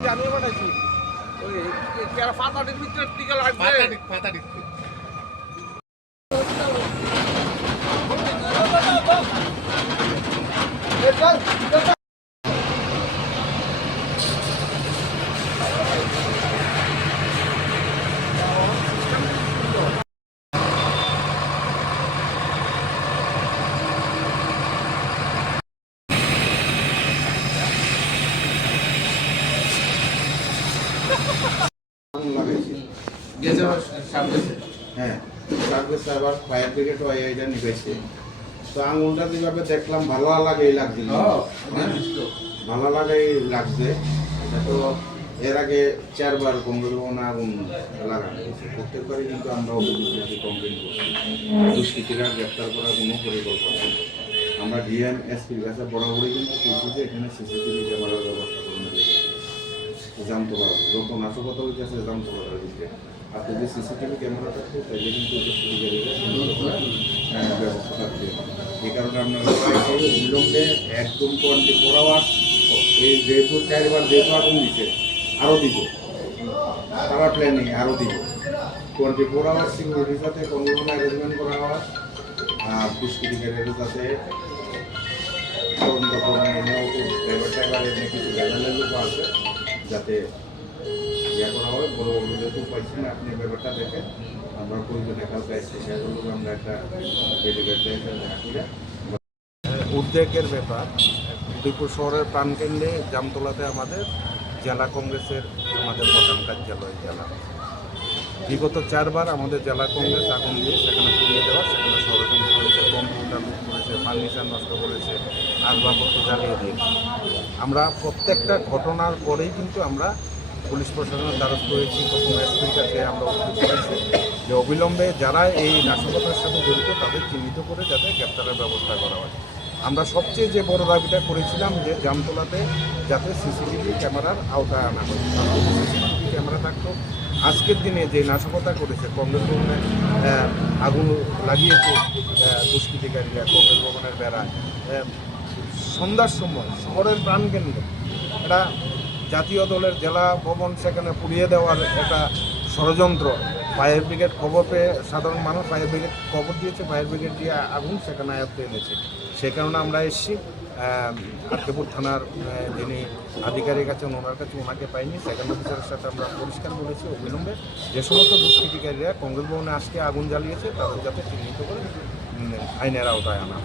আমি বানাইছি ওই পাতাটির ভিতরের দিকে লাগবে পাতাটি পাতাটি গেছে হ্যাঁ তারপরে আবার ফায়ার ব্রিগেড ওই এইটা নিবেছে। তো আঙুলটা যেভাবে দেখলাম ভালো লাগেই লাগছিল হ্যাঁ, ভালো লাগাই লাগছে। তো এর আগে চারবার কংগ্রেস আগুন লাগানো হয়েছে প্রত্যেকবারই কিন্তু আমরা অভিযোগ কমপ্লেন করছি দুষ্কৃতীরা গ্রেপ্তার করার কোনো পরিকল্পনা। আমরা ডিএম এসপির কাছে বরাবরই কিন্তু এখানে সিসিটিভি ক্যামেরার ব্যবস্থা করতে লেগেছে জামতলা যত নাশকতা হইতেছে জামতলার দিকে আর যদি সিসিটিভি ক্যামেরা থাকতো তাহলে কিন্তু করে, আহ, ব্যবস্থা থাকবে এই কারণে চাইছি অবিলম্বে একদম টোয়েন্টি ফোর আওয়ার্স এই যেহেতু চারবার যেহেতু আগুন দিচ্ছে আরও দিব। তারা প্ল্যানিং আরও দিব। টোয়েন্টি ফোর আওয়ার্স সিকিউরিটির সাথে কোনো অ্যারেঞ্জমেন্ট করা হয়। আর দুষ্কৃতিকারীদের সাথে তদন্ত করে কিছু আছে। যাতে ইয়ে করা হয়, বড় যেহেতু পাইছি না, আপনি ব্যাপারটা দেখেন। আমরা প্রয়োজনে কালকে স্পেশাল আমরা একটা ডেলিভারি উদ্বেগের ব্যাপার। উদয়পুর শহরের প্রাণকেন্দ্রে জামতলাতে আমাদের জেলা কংগ্রেসের আমাদের প্রধান কার্যালয়, জেলা। বিগত চারবার আমাদের জেলা কংগ্রেস আগুন দিয়ে সেখানে পুড়িয়ে দেওয়া, সেখানে ষড়যন্ত্র করেছে কম্পিউটার লুট করেছে, ফার্নিচার নষ্ট করেছে আসবাবপত্র জ্বালিয়ে দিয়েছে। আমরা প্রত্যেকটা ঘটনার পরেই কিন্তু আমরা পুলিশ প্রশাসনের দ্বারস্থ হয়েছি, প্রথম এসপির কাছে আমরা অভিযোগ করেছি যে অবিলম্বে যারা এই নাশকতার সাথে জড়িত তাদের চিহ্নিত করে যাতে গ্রেপ্তারের ব্যবস্থা করা হয়। আমরা সবচেয়ে যে বড় দাবিটা করেছিলাম যে জামতলাতে যাতে সিসিটিভি ক্যামেরার আওতায় আনা হয়। সিসিটিভি ক্যামেরা থাকতো। আজকের দিনে যে নাশকতা করেছে, কংগ্রেস ভবনে আগুন লাগিয়েছে দুষ্কৃতিকারীরা, কংগ্রেস ভবনের বেড়ায় সন্ধ্যার সময় শহরের প্রাণকেন্দ্র। এটা জাতীয় দলের জেলা ভবন সেখানে পুড়িয়ে দেওয়ার একটা ষড়যন্ত্র। ফায়ার ব্রিগেড খবর পেয়ে সাধারণ মানুষ ফায়ার ব্রিগেড খবর দিয়েছে, ফায়ার ব্রিগেড দিয়ে আগুন সেখানে আয়ত্তে এনেছে। সে কারণে আমরা এসেছি। আত্মপুর থানার যিনি আধিকারিক আছেন, ওনার কাছে ওনাকে পাইনি। সেকেন্ড অফিসারের সাথে আমরা পরিষ্কার বলেছি অবিলম্বে যে সমস্ত দুষ্কৃতিকারীরা কংগ্রেস ভবনে আজকে আগুন জ্বালিয়েছে, তাদের যাতে চিহ্নিত করে আইনের আওতায় আনা।